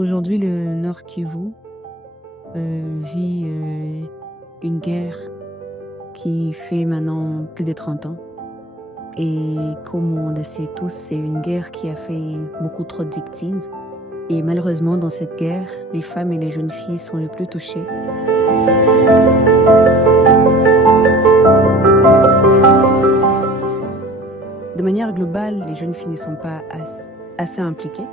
Aujourd'hui, le Nord Kivu vit une guerre qui fait maintenant plus de 30 ans. Et comme on le sait tous, c'est une guerre qui a fait beaucoup trop de victimes. Et malheureusement, dans cette guerre, les femmes et les jeunes filles sont les plus touchées. De manière globale, les jeunes filles ne sont pas assez impliquées.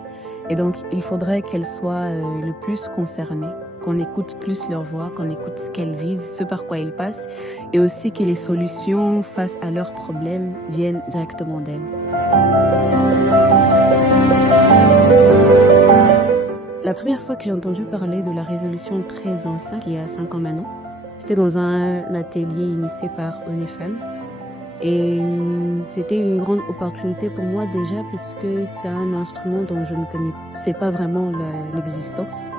Et donc, il faudrait qu'elles soient le plus concernées, qu'on écoute plus leur voix, qu'on écoute ce qu'elles vivent, ce par quoi elles passent, et aussi que les solutions face à leurs problèmes viennent directement d'elles. La première fois que j'ai entendu parler de la résolution 1325, il y a 5 ans maintenant, c'était dans un atelier initié par ONU Femmes. Et c'était une grande opportunité pour moi déjà puisque c'est un instrument dont je ne connaissais pas vraiment l'existence.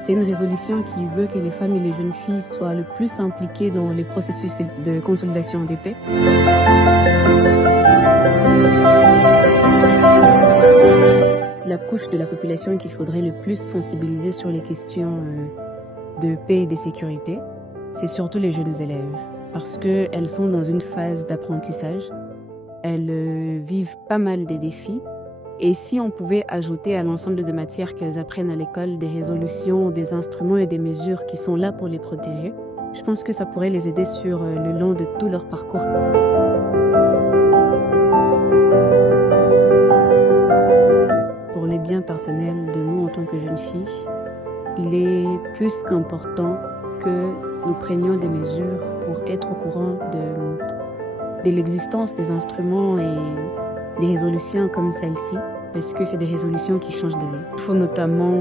C'est une résolution qui veut que les femmes et les jeunes filles soient le plus impliquées dans les processus de consolidation des paix. La couche de la population qu'il faudrait le plus sensibiliser sur les questions de paix et de sécurité, c'est surtout les jeunes élèves. Parce qu'elles sont dans une phase d'apprentissage, elles vivent pas mal des défis. Et si on pouvait ajouter à l'ensemble de matières qu'elles apprennent à l'école des résolutions, des instruments et des mesures qui sont là pour les protéger, je pense que ça pourrait les aider sur le long de tout leur parcours. Pour les biens personnels de nous en tant que jeunes filles, il est plus qu'important que nous prenions des mesures pour être au courant de l'existence des instruments et des résolutions comme celle-ci, parce que c'est des résolutions qui changent de vie. Il faut notamment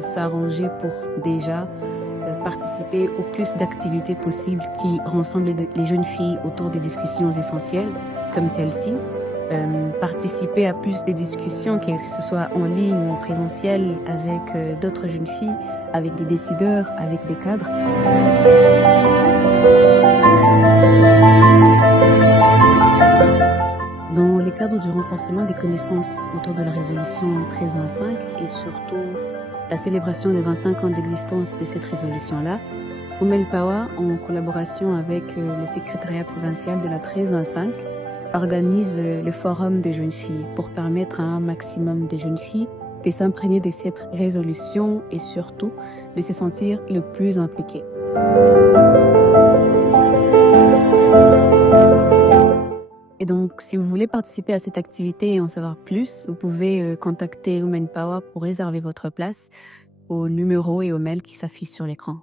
s'arranger pour déjà participer au plus d'activités possibles qui rassemblent les jeunes filles autour des discussions essentielles comme celle-ci. Participer à plus des discussions, que ce soit en ligne ou en présentiel, avec d'autres jeunes filles, avec des décideurs, avec des cadres. Dans le cadre du renforcement des connaissances autour de la résolution 1325 et surtout la célébration des 25 ans d'existence de cette résolution-là, Women Power, en collaboration avec le secrétariat provincial de la 1325, organise le forum des jeunes filles pour permettre à un maximum de jeunes filles de s'imprégner de cette résolution et surtout de se sentir le plus impliquées. Et donc, si vous voulez participer à cette activité et en savoir plus, vous pouvez contacter Women Power pour réserver votre place au numéro et au mail qui s'affichent sur l'écran.